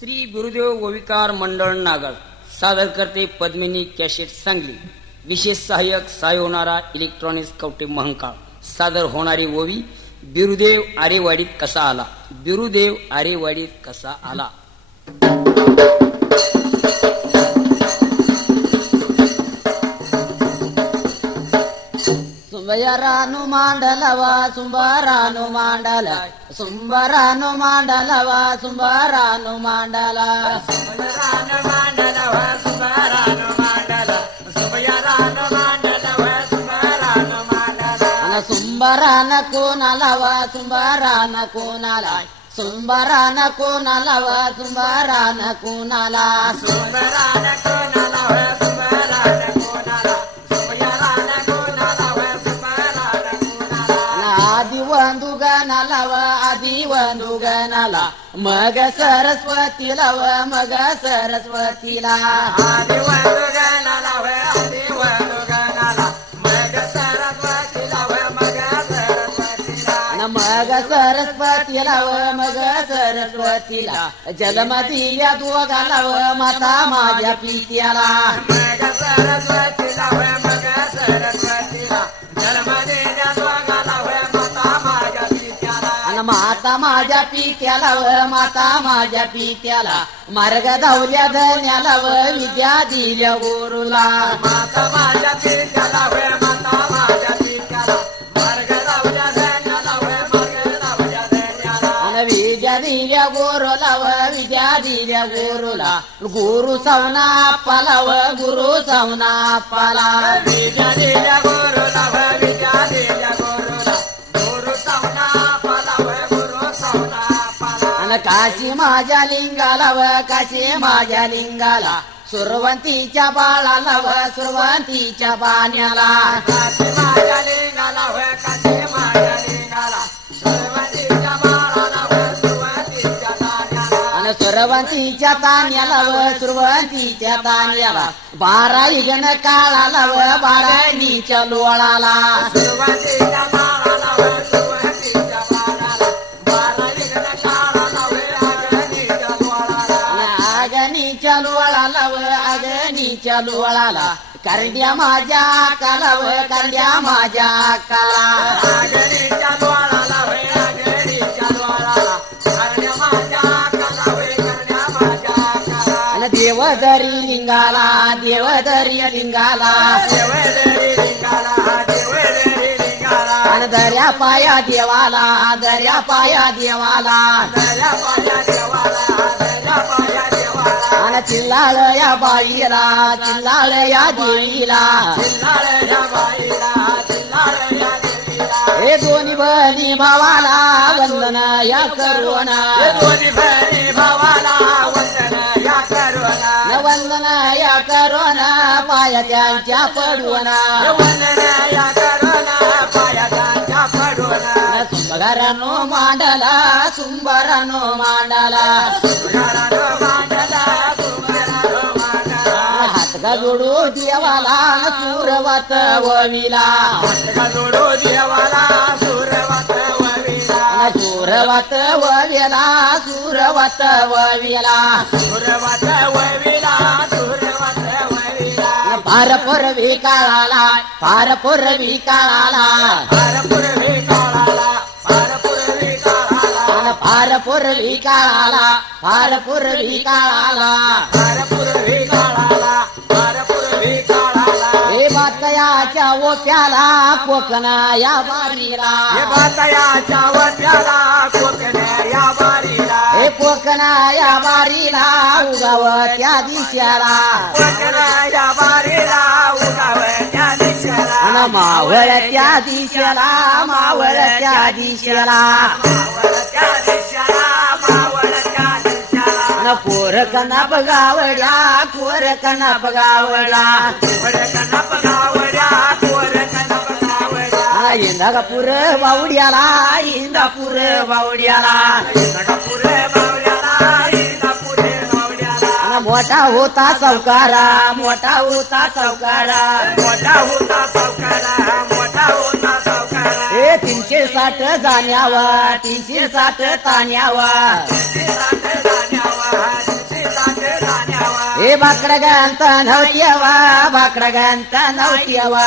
श्री गुरुदेव ओविकार मंडळ नागळ सादर करते पद्मिनी कॅसेट सांगली. विशेष सहाय्यक सायोनारा इलेक्ट्रॉनिक्स कवटे महंकाळ. सादर होणारी ओवी बिरुदेव आरेवाडीत कसा आला. बिरुदेव आरेवाडीत कसा आला. ಸುಂಬರಾನು ಮಾಂಡಲವ ಸುಂಬರಾನು ಮಾಂಡಲ ಸುಂಬರಾನು ಮಾಂಡಲವ ಸುಂಬರಾನು ಮಾಂಡಲ ಸುಂಬರಾನು ಮಾಂಡಲವ ಸುಂಬರಾನು ಮಾಂಡಲ ಸುಂಬರಾನು ಮಾಂಡಲವ ಸುಂಬರಾನು ಮಾಂಡಲ ಸುಂಬರಾನ ಕೋನಲವ ಸುಂಬರಾನ ಕೋನಲ ಸುಂಬರಾನ ಕೋನಲವ ಸುಂಬರಾನ ಕೋನಲ ಸುಂಬರಾನ ಕೋನಲವ ಸುಂಬರಾನ ಕೋನಲ आदि ಒಂದು ಗನಲವ आदि ಒಂದು ಗನಲ मग सरस्वती लव मग सरस्वती ला आदि ಒಂದು ಗನಲವ आदि ಒಂದು ಗನಲ मग सरस्वती लव मग सरस्वती ला मग सरस्वती लव मग सरस्वती ला जलमतीया दोघालव माता माझ्या पित्याला मग सरस्वती लव मग सरस्वती ला जलमतीया दोघालव माता माझ्या पित्याला व माता माझ्या पित्याला मार्ग धावल्या धन्याला व विद्या दिल्या गुरुला माता माझ्या पित्याला व माता माझ्या पित्याला मार्ग धावल्या धन्याला व मार्ग धावल्या धन्याला विद्या दिल्या गुरुला व विद्या दिल्या गुरुला गुरु सवना पाला व गुरु सवना पाला विद्या दिल्या गुरुला व विद्या दिल्या गुरुला गुरु सवना काशी माझ्या लिंगाला व काशी माझ्या लिंगाला सुरवंतीच्या बाळाला व सुरवंतीच्या बाण्याला काशी माझ्या लिंगाला व काशी माझ्या लिंगाला सुरवंतीच्या बाळाला व सुरवंतीच्या तान्याला सुरवंतीच्या तान्याला व सुरवंतीच्या तान्याला बारा इगण काळाला व बाराणीच्या लोळाला सुरवंतीच्या बाळाला व सुरवंतीच्या बाळाला बारा इगण लोळाला व अग्नीच्या लोळाला करड्या माझ्या काला व करड्या माझ्या काला अग्नीच्या लोळाला व अग्नीच्या लोळाला करड्या माझ्या काला व करड्या माझ्या काला Devdari Lingala Devdari Lingala Devdari Lingala Devdari Lingala दर्या पाया देवाला दर्या पाया देवाला दर्या पाया देवाला दर्या पाया चिल्लाळ या बाईला चिल्लाळ या देवीला चिल्लाळ या बाईला चिल्लाळ या देवीला हे दोन्ही बहिणी भावाला वंदन या करुणा दोन्ही बहिणी भावाला वंदन या करुणा वंदन या करुणा पाया त्यांच्या पडुना वंदन या करुणा पाया त्यांच्या पडुना सुंबरानो मांडला सुंबरानो मांडला सुंबरानो मांडला जोडो देवाला सुरवत वविला जोडो देवाला सुरवत वविला सुरवत वविला सुरवत वविला सुरवत वविला सुरवत वविला पारपुरवी काळाला पारपुरवी काळाला पारपुरवी काळाला पारपुरवी काळाला पारपुरवी काळाला पारपुरवी काळाला पारपुरवी काळाला पारपुरवी काळाला हे बातयाच्या ओप्याला कोकणा या बारीला हे बातयाच्या ओप्याला कोकणा या बारीला हे कोकणा या बारीला उगावत्या दिशाला कोकणा या बारीला उगावत्या दिशाला मावळत्या दिशेला मावळत्या दिशेला मावळत्या दिशाला मावळत्या दिशाला पोर कनाप गावड्या पोर कनाप गावड्या पोर कनाप गावड्या पोर कनाप गावड्या इंदापूर बावड्याला इंदापूर बावड्याला इंदापूर बावड्याला इंदापूर बावड्याला मोठा होता सावकारा मोठा होता सावकारा मोठा होता सावकारा मोठा होता सावकारा ए 360 जाण्यावर 360 ताण्यावर ए बाकडा गंत नव्हतीवा बाकडा गंत नव्हतीवा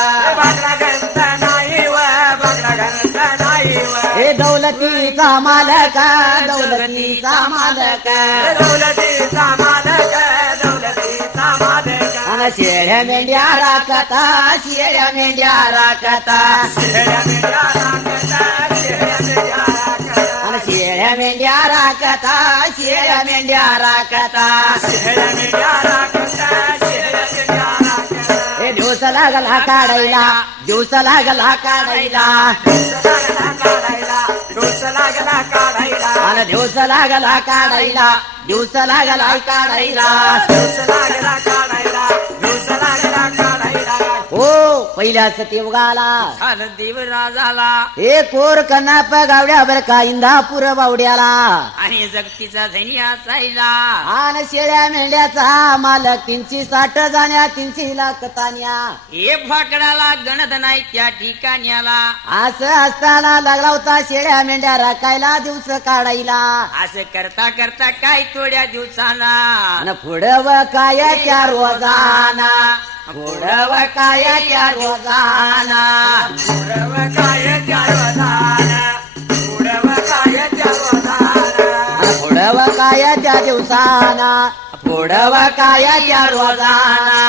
ए दौलतीचा मालक दौलतीचा मालक आणि शेळ्या मेंढ्या राखता शेळ्या मेंढ्या राखता आणि शेळ्या मेंढ्या राखता शेळ्या मेंढ्या राखता हे दिवस लागला काढायला दिवस लागला काढायला आणि दिवस लागला काढायला दिवस लागला काढायला हो पहिल्या सतीयुगाला झालं देवराजाला हे कोर कनाप गावड्यावर का इंदापूर बावड्याला आणि जगतीचा धनी असायला आन शेळ्या मेंढ्याचा मालक 360 जाण्या 300 लाख तान्या हे फाकडाला गणत नाही त्या ठिकाण्याला असं असताना लागला होता शेळ्या मेंढ्या राखायला दिवस काढायला असं करता करता काय थोड्या दिवसाना आणि पुढं व काय त्या रोजाना पुढं व काय त्या रोजाना पुढं व काय त्या दिवसाना पुढं व काय त्या रोजाना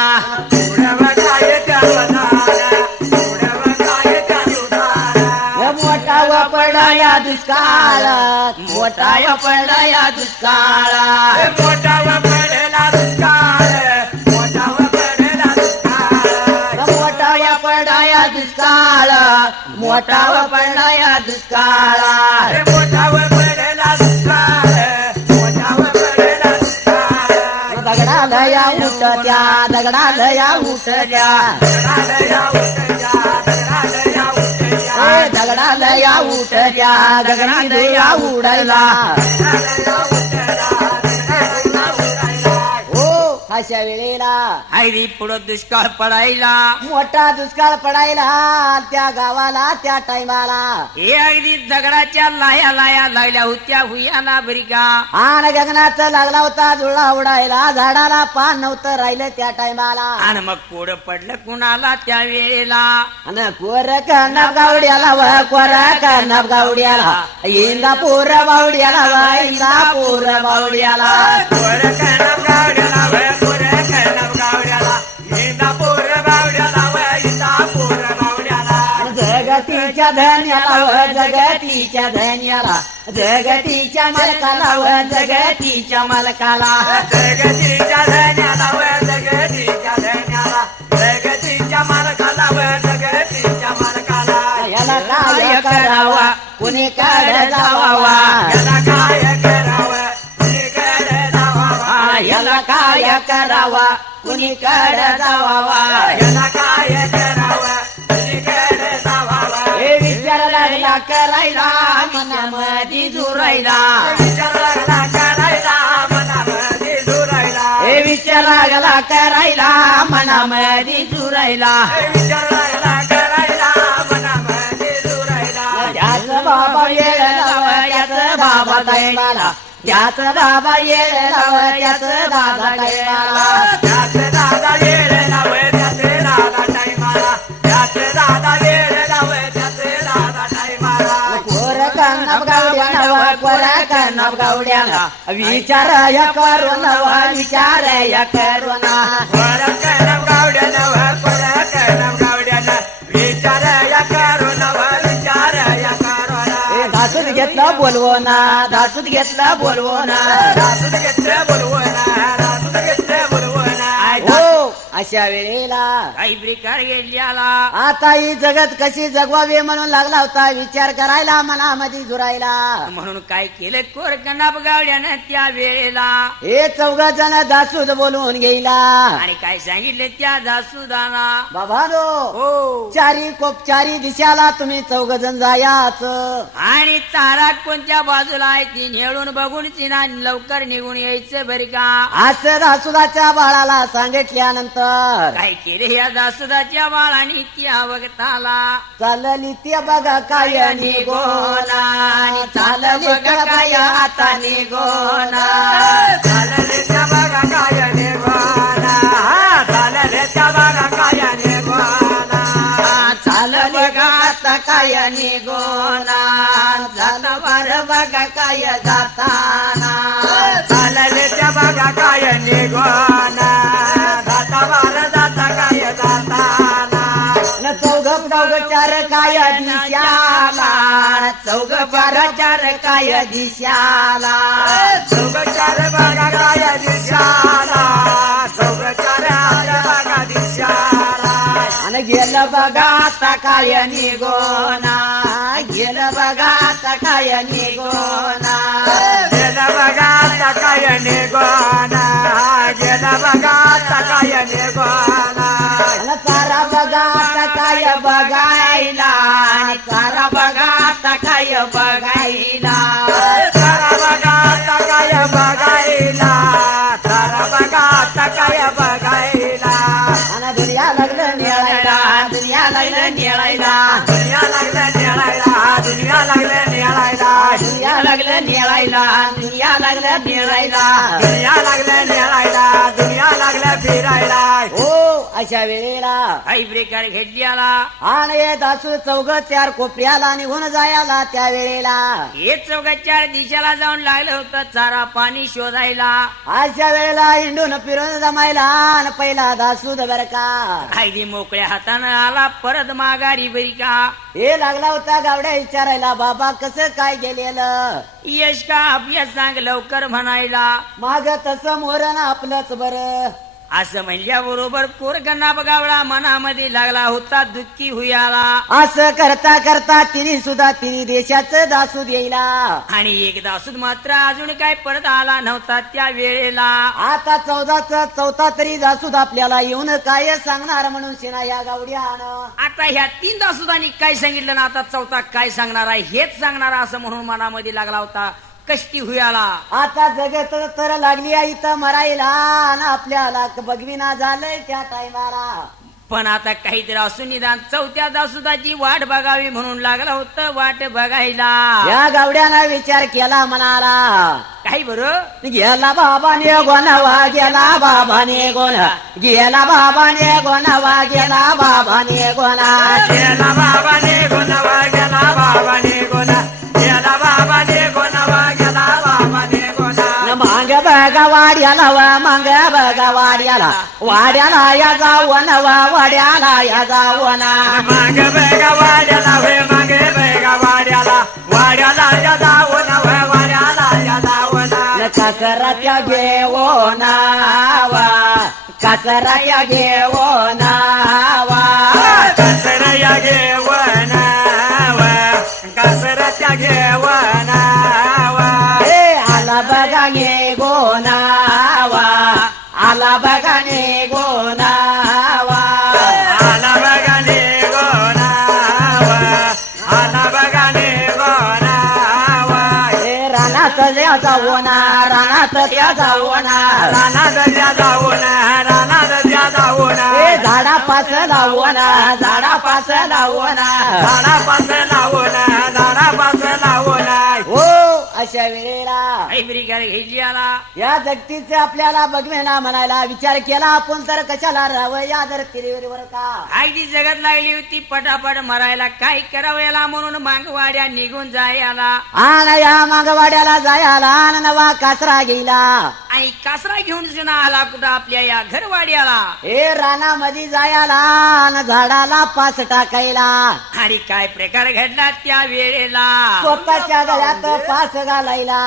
मोठा व पडाया दुष्काळ मोठा व पडाया दुष्काळ मोठा व पडाया दुष्काळ मोठा व पडाया दुष्काळ दगडाला या उठत्या दगडाला या उठत्या दगडाला या उठत्या दगडाला या उडायला अशा वेळेला आयरी पुढं दुष्काळ पडायला मोठा दुष्काळ पडायला त्या गावाला त्या टायमाला हे अगदी दगडाच्या लाया लाया लागल्या होत्या हुयाला बरिका आणि गगनाचा लागला होता जुळा उडायला झाडाला पान नव्हतं राहिलं त्या टायमाला आणि मग पुढं पडलं कुणाला त्या वेळेला आणि कोर कनप गावड्याला व कोर कनप गावड्याला इंदापूर बावड्याला व इंदापूर बावड्याला जगतीच्या धन्याला व जगतीच्या धन्याला जगतीच्या मालकाला व जगतीच्या मालकाला जगतीच्या धन्याला व जगतीच्या धन्याला जगतीच्या मालकाला व जगतीच्या मालकाला याला काय करावा कुणी काढ जावावा याला काय करावं कुणीकडे जावावा याला काय करावा कुणी काढ जावावा याला काय करावं कुणीकडे जावावा हे विचार लागला करायला मनामध्ये जुरायला विचार लागला करायला मनामध्ये जुरायला हे विचार लागला करायला मनामध्ये जुरायला विचार लागला करायला मनामध्ये जुरायला त्याच बाबा येळ लाव त्याच बाबा टायमाला त्याच बाबा येळ लाव त्याच दादा टायमाला त्याचे दादा येड लावे त्याचे दादा टाईमाला त्याचे दादा येड लावे त्याचे दादा टाईमाला कोर कन्नप गावड्याला कोर कन्नप गावड्याला विचार या करून विचार या करून वर कनम गावड्यानं वर कनम गावड्यानं विचार या करून विचार या करून दासूत घेतलं बोलवो ना दासूत घेतलं बोलवो ना रासूद घेतलं बोलवना रासूद घेतलं बोलवना हो अशा वेळेला काही प्रकार गेल्याला आता ही जगत कशी जगवावी म्हणून लागला होता विचार करायला मनामध्ये जुरायला म्हणून काय केलं कोर कनाप गावड्यानं त्या वेळेला हे 4 जण दासूद बोलवून गेला आणि काय सांगितले त्या दासुदाना बाबानो हो चारी दिशाला तुम्ही 4 जण जायाच आणि तारा कोणत्या बाजूला आहे ती नेळून बघून चिना लवकर निघून यायचं बरं का असं दासुदाच्या बाळाला सांगितल्यानंतर तर काय केले या दासुदाच्या बाळानी त्या वगताला चालली ते बघा काय निघोना चालली ते काय हाताने गोना चालले त्या बागा काय निर्वाणा चालले त्या बागा काय निर्वाणा चालली गात काय निघोना जात वार बघा काय जाताना चालले त्या बागा काय निघवाना जाता वार जाता काय जाताना चौघ चार काय दिशाला चौघ चार काय दिशाला चौगचार बागा काय दिशाला चौगचार बागा दिशाला आणि गेलं बघा आता काय निघोना गेलं बघा आता काय निघोना गेला बघा आता काय निघवाना गेला बघा आता काय निघवाना आणि चारा बघा आता काय बघायला आणि चारा बघा आता काय बघायला तारा बघा आता काय बघायला तारा बघा आता काय बघायला आणि दुनिया लागलं निळायला दुनिया लागलं निळायला दुनिया लागलं निळायला दुनिया लागलं निळायला दुनिया लागलं निळायला दुनिया लागलं निळायला दुनिया लागलं निळायला दुनिया लागलं फिरायला हो अशा वेळेला काही ब्रेकर घेतली आला आणि दासू चौघ चार कोपऱ्याला निघून जायला त्या वेळेला हे चौघाच्या दिशेला जाऊन लागलं होतं चारा पाणी शोधायला अशा वेळेला हिंडून फिरून जमायला आणि पहिला दासू बर का अगदी मोकळ्या हातानं आला परत माघारी बरी का हे लागला होता गावड्या विचारायला बाबा कसं काय गेलेलं यश का अभ्यास सांग लवकर म्हणायला माग तसं मोरण आपलंच बर असं म्हणल्याबरोबर कोरगण्णा बघावला मनामध्ये लागला होता दुःखी हुयाला असं करता करता तिन्ही देशाचं दासू द्यायला आणि एक दासूद मात्र अजून काय परत आला नव्हता त्या वेळेला आता चौथा तरी दासूद आपल्याला येऊन काय सांगणार म्हणून शिना या गावड्यानं आता ह्या 3 दासुदांनी काय सांगितलं ना आता चौथा काय सांगणार आहे हेच सांगणार असं म्हणून मनामध्ये लागला होता कष्टी हुयाला आता जगत तर लागली आहे इथं मरायला आणि आपल्याला बघविना झालंय त्या टायमाला पण आता काहीतरी असून निदान चौथ्या दासुदाची वाट बघावी म्हणून लागलं होतं वाट बघायला या गावड्यानं विचार केला म्हणाला काही बरं गेला बाबाने गोनावा गेला बाबाने गोना गेला बाबाने गोनावा गेला बाबाने गोना गेला बाबाने गुणवा गेला बाबाने गुणा गेला बाबाने गुणवा गेला बाबाने गुणा मांग बघा वाड्याला वा मांग बघा वाड्याला या जावं नवा वाड्याला या जावं ना माग बेगा वाड्याला वे मागे बेगा वाड्याला या जाऊन वे वाड्याला या जाऊन कासराच्या घेवो नावा कासराच्या घेवो नावा कसरया घेवनावा कसरच्या घेवनावा हे आला बघा ने गोनावा आला बघा ने गोनावा आला बगाने गोनावा आला बगाने गोनावा हे रानात जावं ना रानात त्या जावं ना रानात द्या जाऊन रानात द्या जाऊन हे झाडापास लावं ना झाडापास लावं ना झाडापास लावून झाडापास लावून हो अशा वेळेला काही ब्रेकर घ्यायची आला या जगतीचे आपल्याला बघवेना म्हणायला विचार केला आपण तर कशाला राहावं या धर्तीवर का अगदी जगत लागली होती पटापट मरायला काय करावं याला म्हणून मागवाड्या निघून जायला आणि या मागवाड्याला जायला आणि नवा कासरा गेला आणि कासरा घेऊन जुना आला कुठं आपल्या या घरवाड्याला हे रानामध्ये जायला आणि झाडाला पास टाकायला आणि काय प्रकार घडला त्या वेळेला स्वतःच्या गळ्यात पास घालायला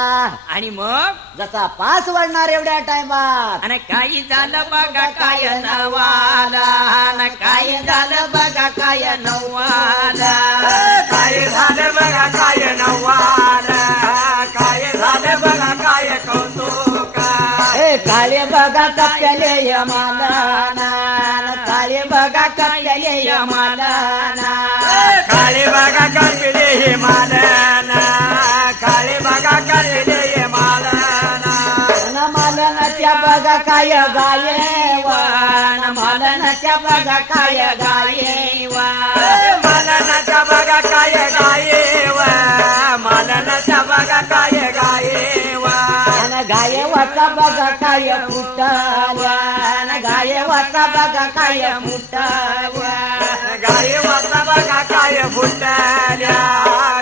आणि मग जसा पास वाढणार एवढ्या टाइमात आणि काही झालं बघा काय नवाला आणि काय झालं बघा काय नवाला काय झालं बघा काय नवाल काय झालं बघा काय कौतुक हे काळे बघा कप्प्याले यमालाना काळे बघा कप्प्याले यमालाना काळे बघा करले हे मालना काळे बघा करले हे मालना मालन त्या बघा काय गाये वान मालनाच्या बघा काय गायेवा मालनाच्या बघा काय गायेव मालनाच्या बघा काय गायेव आणि गायवाचा बघा काय फुटल्या आणि गायवाचा बघा काय फुटल्या गायवाचा बघा काय फुटल्या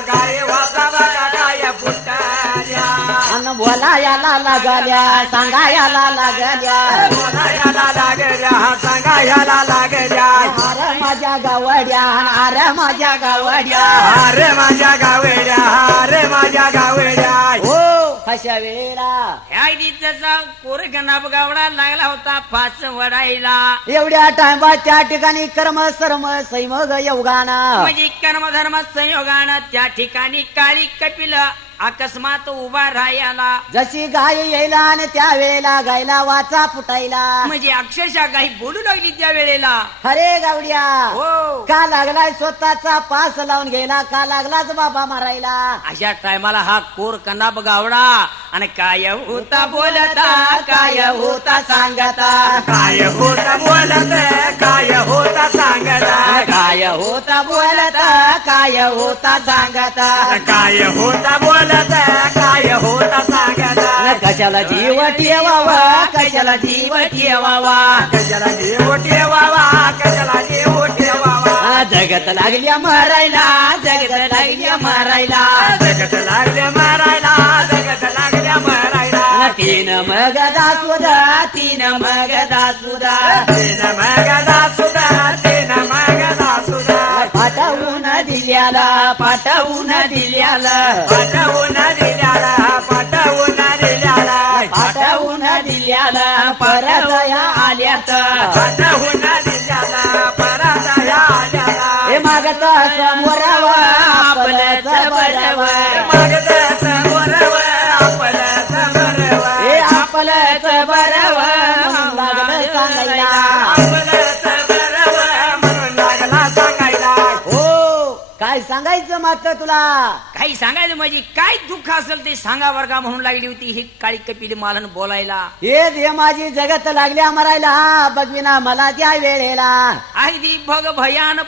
गायवाचा बघा काय फुटल्या आणि बोलायला लागल्या सांगायला लागल्या बोलायला लागल्या सांगायला लागल्या अरे माझ्या गावड्या अरे माझ्या गावड्या अरे माझ्या गावेड्या अरे माझ्या गावेड्या हो अशा वेळेला ह्या दिवसाचा कोरगणाप गावडा लागला होता फास वडायला एवढ्या टाइमला त्या ठिकाणी कर्म सर्म सैमग योगाना म्हणजे कर्मधर्म संयोगानं त्या ठिकाणी काळी कपिल अकस्मात उभा राहायला जशी गाय यायला आणि त्या वेळेला गायला वाचा फुटायला म्हणजे अक्षरशः काही बोलू लागली त्या वेळेला अरे गावड्या हो का लागलाय स्वतःचा पास लावून गेला का लागलाच बाबा मारायला अशा टायमाला हा कोर कनाब गावडा आणि काय होता बोलता काय होता सांगता काय होता बोलत काय होता सांगता काय होता बोलता काय होता सांगता काय होता बोलत काय होता सांगता कशाला जीव ठेवावा कशाला जीव ठेवावा कशाला जीव ठेवावा कशाला जीव ठेवावा जगत लागल्या मारायला जगत लागल्या मारायला जगत लागले मारायला जगत लागल्या मारायला तीन मग दासुदा तीन मग दासुदा तीन मगदा सुदा तीन मगदा सुदा पाठवून दिल्याला पाठवून दिल्याला पाठवून दिल्याला पाठवून दिल्याला पाठवून दिल्याला परत या आल्यात पाठवून दिल्याला परत या आल्याला हे मागत समोरव आपलंच बरव मागत समोरव आपलं समोरव हे आपलंच बरव लागलं सांगायला आपलं समोरव म्हणून लागला सांगायला हो काय सांगायचं मात्र तुला काही सांगायचं म्हणजे काय दुःख असेल ते सांगा वर्गा म्हणून लागली होती ही काळी कपिल मालन बोलायला हे माझी जगत लागल्या मरायला बघविना मला त्या वेळेला अगदी भग भयान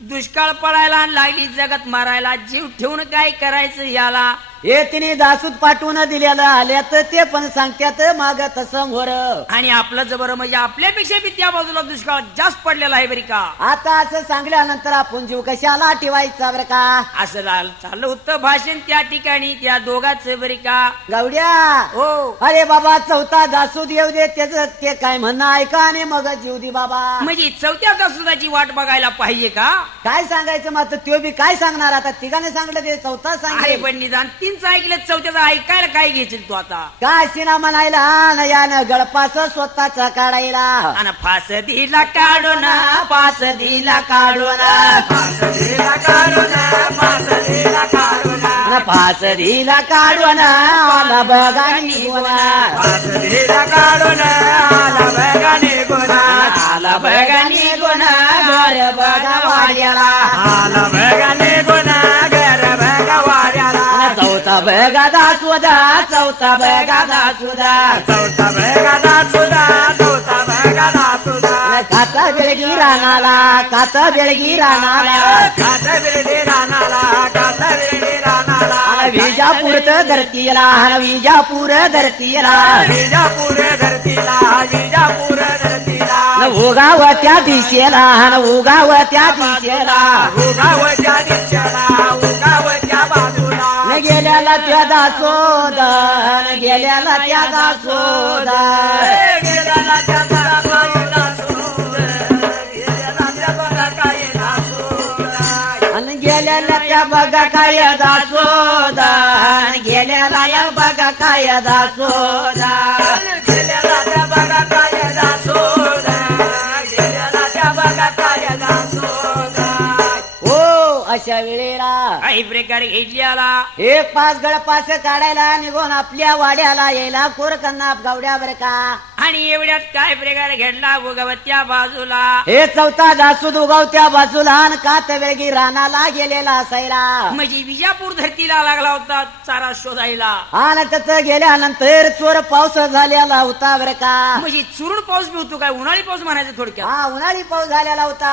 दुष्काळ पडायला आणि लागली जगत मारायला जीव ठेवून काय करायचं याला हे तिने दासूत पाठवून दिलेलं आल्यात ते पण सांगत्यात मागत समोर आणि आपलं जबर म्हणजे आपल्यापेक्षा बी त्या बाजूला दुष्काळ जास्त पडलेला आहे बरी का आता असं सांगल्यानंतर आपण जीव कशाला ठेवायचा बरं का असं चाललं होतं भाषण त्या ठिकाणी त्या दोघांच बरी का गावड्या हो अरे बाबा चौथा दासूद येऊ दे त्याच ते काय म्हणणं ऐका आणि मग जीव दे बाबा म्हणजे चौथ्या दासुदाची वाट बघायला पाहिजे का काय सांगायचं मात्र त्यो बी काय सांगणार आता तिघाने सांगलं ते चौथा आहे सांगेल पण निदान तीनचं ऐकलं चौथ्याचं ऐकायला काय घ्यायचं तू आता काय सिना म्हणायला न यानं गळपास स्वतःच काढायला आणि फास दिला काढून पास दिला काढून पासरीला काढून पासरीला काढून न फास दिला काढून आला बघा निघून पासरीला काढून आला बघा निघून आला बघा निघून घर बघा वाड्याला आला बघा निघून घर बघा वाड्याला चौथा बघा दासुदा चौथा बघा दासुदा चौथा बघा दासुदा चौथा बघा दासुदा काता बेळगी रानाला काता बेळगी रानाला काता बिरडी रानाला काता बिरडी रानाला विजापूर धरतीला विजापूर धरतीला विजापूर धरतीला विजापूर धरतीला उगावत्या दिशेला उगावत्या दिशेला उगावच्या दिशेला उगावच्या बाजूला गेल्याला त्या दासोदा गेल्याला त्या दासोदा गेल्याला त्याचा बाजूला सोड गेल्याला त्याचा काय सोड आणि गेल्याला त्या बघा काय दासोदा गेल्याला या बघा काय दासोदा गेल्याला त्या बघा काय दासोड गेल्याला त्या बघा काय दासोड हो अशा वेळेला काही प्रकारे घेतली आला एक पाच गळपास काढायला निघून आपल्या वाड्याला यायला कोरकन्ना गावड्या बर का आणि एवढ्यात काय प्रकार घडला उगवत्या बाजूला हे चौथा दासूद उगवत्या बाजूला आणि कातवेगी रानाला गेलेला असायला म्हणजे विजापूर धरतीला लागला होता चारा शोधायला आणि तिथं गेल्यानंतर चोर पाऊस झालेला होता बरं का म्हणजे चुरून पाऊस बी होतो काय उन्हाळी पाऊस म्हणायचं थोडक्यात हा उन्हाळी पाऊस झालेला होता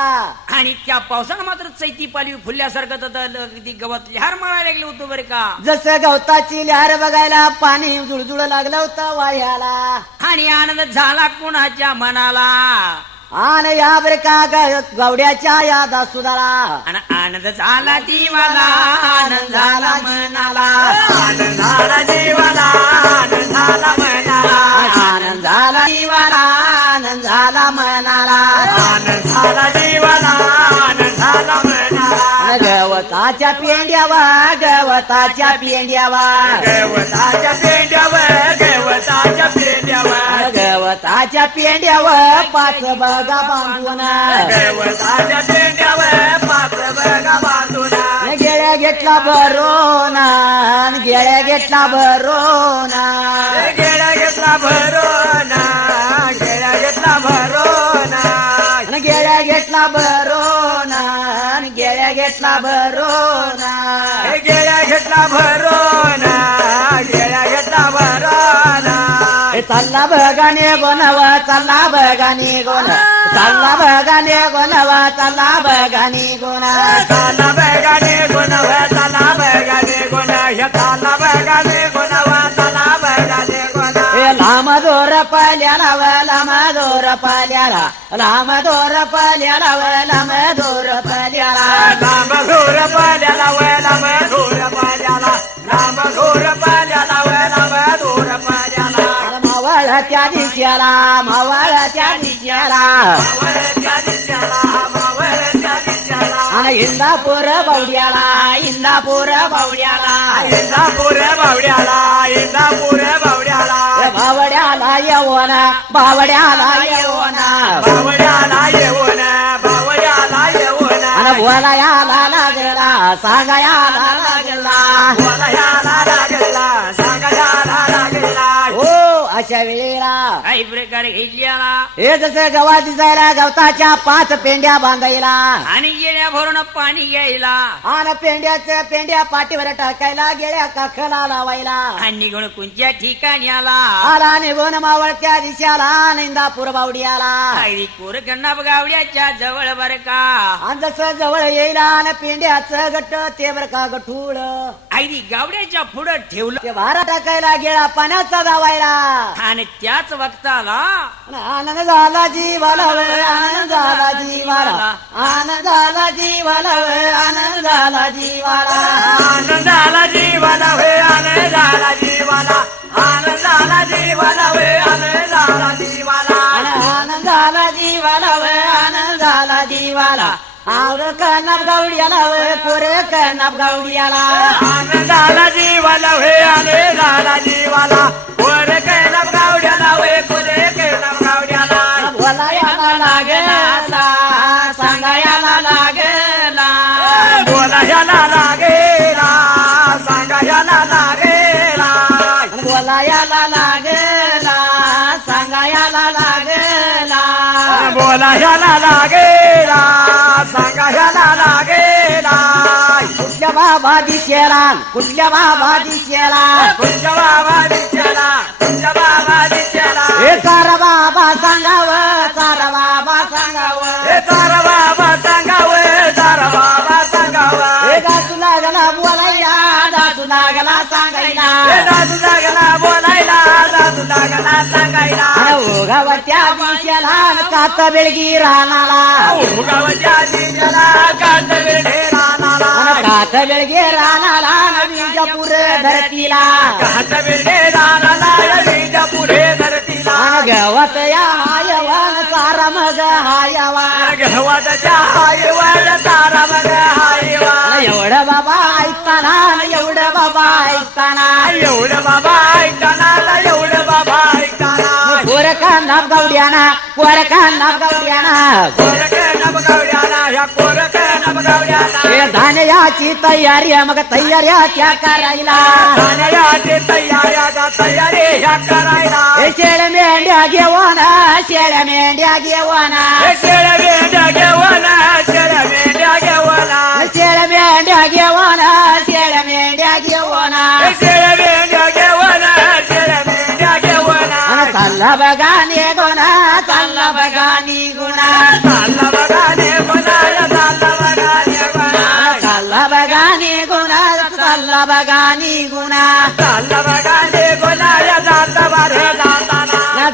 आणि त्या पावसानं मात्र चैती पालवी फुलल्यासारखं अगदी गवत लिहार मारायला लागलं होतं बरं का जसं गवताची लहर बघायला पाणी जुळजुळ लागलं होतं वाह्याला आणि आनंद झाला कुणाच्या मनाला आणि या बरं का गवड्याच्या या दासुदाला आणि आनंद झाला जीवाला आनंद झाला मनाला आनंद झाला जीवाला आनंद झाला मनाला आनंद झाला जीवाला आनंद झाला मनाला आनंद झाला जीवाला आनंद झाला मनाला गवताच्या पेंड्यावर गवताच्या पेंड्यावर गवताच्या पेंड्यावर गवताच्या पेंड्यावर गवताच्या पेंड्यावर पाच बगा बांधून गवताच्या पेंड्यावर पात्र बघा बांधून गेळ्या घेतला भरोना गेळ्या घेतला भरोना गेळ्या घेतला भरोना गेळ्या घेतला भरोना गेळ्या घेतला भरोना गेळ्या घेतला भरोना गेळ्या घेतला भरोना गेळ्या घेतला भरोना चालला बगाने गोनवा चालला बगाने गोन चालला बगाने गोनवा चालला बगाने गोना चाला बेगाने गुणव चाला बेगाने गुण हे चाला बेगाने गुणव चाला बेगाने गुण हे लांब दोर पाल्याला व लांब दोर पाल्याला लांब दोर पाल्याला व लांब दोर पाल्याला लांब घोर पाल्याला व लांब घोर पाल्याला लांब घोर पाल्याला व लांब घोर पाल्याला मावळ त्या दिशाला मावळ त्या दिशाला मावळ त्या दिशेला मावळ त्या दिशेला आणि इंदापूर बावड्याला इंदापूर बावड्याला इंदापूर बावड्याला इंदापूर बावड्याला बावड्याला येऊन बावड्याला येऊन बावड्याला येऊन बावड्याला येऊन आणि बोलायाला लागला सांगायाला लागला बोलायला लागला सांगायला लागला हो अशा वेळेला काही प्रकार घेतल्याला हे जसं गवा दिसायला गवताच्या 5 पेंड्या बांधायला आणि येण्या भरून पाणी घ्यायला आणि पेंड्या पाठीवर टाकायला गेल्या काखला लावायला आणि निघून कोणत्या ठिकाणी आला आला निघून मावळत्या दिशाला इंदापूर बावड्याला अगदी कोरकन्ना गावड्याच्या जवळ बर का आणि जसं जवळ येईला आणि पेंड्याचं गट ते बर का गठूळ अगदी गावड्याच्या पुढं ठेवलं ते भारा टाकायला गेला पाण्याचा धावायला आणि त्याच वक्ताला आनंद झाला जीवाला वे, आनंद झाला जीवाला आनंद झाला जीवाला वे, आनंद झाला जीवाला आनंदाला जीवाला होय आनंदाला जीवाला आनंदाला जीवाला होय आनंदाला जीवाला आनंद झाला जीवाला वे, आनंद झाला जीवाला आवर कनाप गावड्याला वे, पोरे कनाप गावड्याला आनंदाला जीवाला होय आनंदाला जीवाला वर कैलाप गावड्याला होय पुरे कैलाप गावड्याला बोलायाला लागला सांगायाला लागला बोलायला लागेला सांगायला लागेला बोलायाला लागला सांगायाला लागला बोलायला लागेला सांगायला लागेला कुठल्या बाबा दिसेला कुठल्या बाबा दिसेला तुझ्या बाबा दिसला तुझ्या बाबा दिसला हे सारा बाबा सांगावं सारा बाबा सांगावं हे तारा बाबा सांगावं तारा बाबा सांगावं हे दासू लागला बोलायला दासू लागला सांगायला हे दादू लागला बोलायला दादू लागला सांगायला ओघावत्या दिसेला कात बेळगी रानाला उगावच्या दिसला कात ढेरानाला कात बेळगी रानाला विजापूर धरतीला कात ढेरानाला बीजा पुढे धरतीला गवत या हायवान सारा मग हायवा गव्हाच्या हायवर तारा मग हायवा एवढं बाबा ऐकताना एवढं बाबा ऐकताना एवढं बाबा ऐकताना एवढं बाबा ऐकताना कोरकांना गावड्याना कोरकांना गावड्याना कोरक नबगावड्याला ह्या कोरक नबगावड्याला हे धान्याची तयारी मग तयाऱ्या त्या करायला धान्याची तयारी ह्या करायला हे शेळ मेंढ्या घेऊन शेळ्या मेंढ्या घेऊन शेळ्या मेंढ्या घेऊन शेळ्या मेंढ्या घेऊन शेळ्या मेंढ्या घेऊन शेळ्या मेंढ्या घेऊन शेळ्या मेंढ्या घेऊन शेळ्या मेंढ्या घेऊन चालला बघा निघून चालला बघा निघून चालला बघा निघून चालला बघा निघून चालला बघा निघून चालला बघा निघून चालला बघा निघून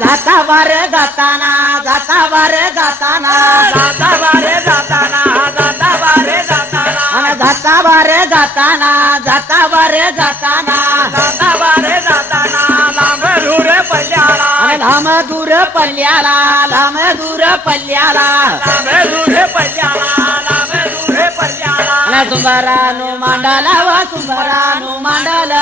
जाता बारे जाताना जाता बार जाताना जाता बार जाताना जाता बारे जाताना जाता बारे जाताना जाता बार जाताना जाता बार जाताना जाता बारे जाताना लांब दूर पल्ल्याला लांब दूर पल्ल्याला लांब दूर पल्ल्याला लांब दूर पल्ल्याला लांब दूर पल्ल्याला सुंबरानु मांडाला व सुंबरानु मांडल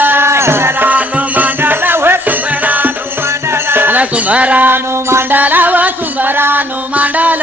सुंबरानु मांडला हो सुंबरानु मांडला सुंबरानु मांडाला व सुंबरानु मांडल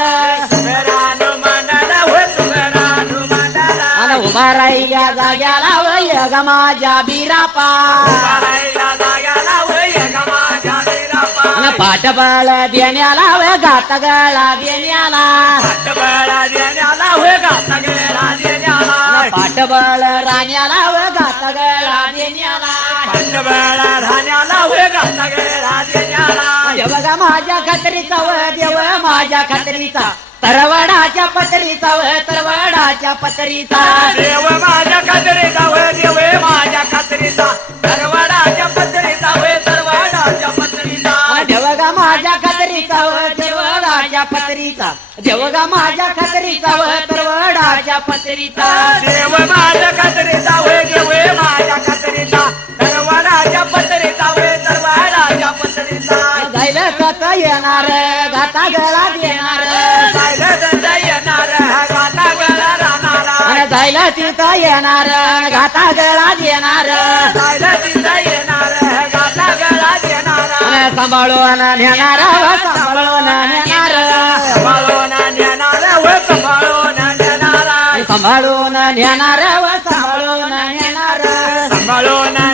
सुंबरानु मांडला हो सुंबरानु मांडला उभा राहिल्या जाग्याला व यग माझ्या बिरापा बारायला जाग्याला हो यगमाच्या बिरापा पाठबळ देण्याला व घातगळा देण्याला पाठबळा देण्याला हो घातगळा देण्याला पाठबळ राण्याला व घातगळा देण्याला पाठबळा राण्याला हो घातगळा देण्याला देव ग माझ्या खात्रीचा व देव माझ्या खात्रीचा तरवडाच्या पत्रीचा व तरवडाच्या पत्रीचा देव माझ्या खात्रीचा व देव माझ्या खात्रीचा तरवाडाच्या पत्रीचा व तरवाडाच्या पत्रीचा देव ग माझ्या खात्रीचा व तरवडाच्या पत्रीचा देव ग माझ्या खात्रीचा व तरवडाच्या पत्रीचा देव माझ्या खात्रीचा व देव माझ्या खात्रीचा तरवाडाच्या पत्रीचा व तरवाडाच्या पत्रीचा जायला कथा येणार घाता गळा देणार जायला दंड येणार गाता गळा राहणार जायला तिथं येणार घाता गळा देणार जायला तिथं येणार गाता गळा देणार सांभाळून नेणार व सांभाळून नेणार सांभाळून नेणार व सांभाळून नेणार सांभाळून नेणार व सांभाळून नेणार सांभाळून